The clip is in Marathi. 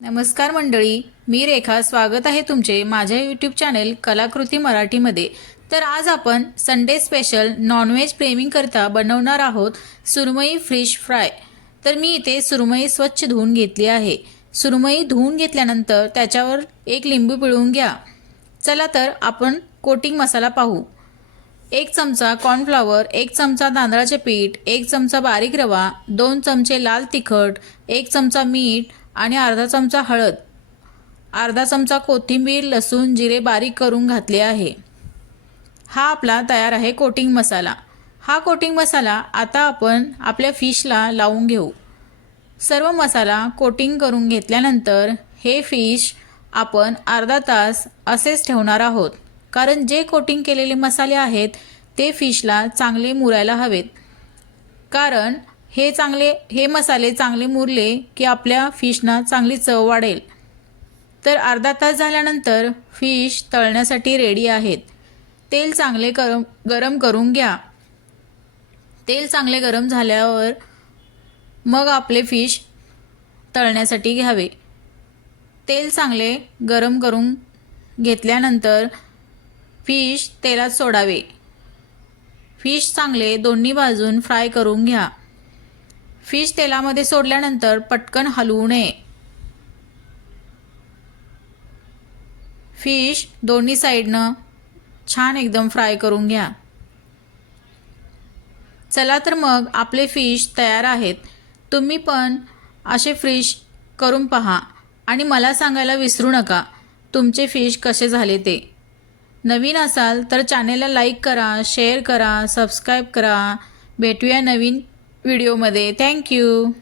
नमस्कार मंडळी, मी रेखा स्वागत आहे तुमचे माझ्या यूट्यूब चॅनल कलाकृती मराठीमध्ये। तर आज आपण संडे स्पेशल नॉनव्हेज प्रेमींकरता बनवणार आहोत सुरमई फिश फ्राय। तर मी इथे सुरमई स्वच्छ धुवून घेतली आहे। सुरमई धुवून घेतल्यानंतर त्याच्यावर एक लिंबू पिळून घ्या। चला तर आपण कोटिंग मसाला पाहू। 1 चमचा कॉर्नफ्लॉवर, 1 चमचा तांदळाचे पीठ, 1 चमचा बारीक रवा, 2 चमचे लाल तिखट, 1 चमचा मीठ आणि अर्धा चमचा हळद, अर्धा चमचा कोथिंबीर, लसूण, जिरे बारीक करून घातले आहे। हा आपला तयार आहे कोटिंग मसाला। हा कोटिंग मसाला आता आपण आपल्या फिशला लावून घेऊ। सर्व मसाला कोटिंग करून घेतल्यानंतर हे फिश आपण अर्धा तास असेच ठेवणार आहोत, कारण जे कोटिंग केलेले मसाले आहेत ते फिशला चांगले मुरायला हवेत। कारण हे मसाले चांगले मुरले की आपल्या फिशना चांगली चव वाढेल। तर अर्धा तास झाल्यानंतर फिश तळण्यासाठी रेडी आहेत। तेल चांगले गरम करून घ्या। तेल चांगले गरम झाल्यावर मग आपले फिश तळण्यासाठी घ्यावे। तेल चांगले गरम करून घेतल्यानंतर फिश तेलात सोडावे। फिश चांगले दोन्ही बाजून फ्राय करून घ्या। फिश तेलामध्ये सोडल्यानंतर पटकन हलवू नये। फिश दोन्ही साइडनं छान एकदम फ्राय करून घ्या। चला तर मग आपले फिश तयार आहेत। तुम्ही पण असे फिश करून पहा आणि मला सांगायला विसरू नका तुमचे फिश कसे झाले ते। नवीन असाल तर चॅनेलला लाईक करा, शेअर करा, सबस्क्राईब करा। भेटूया नवीन व्हिडिओमध्ये। थँक्यू।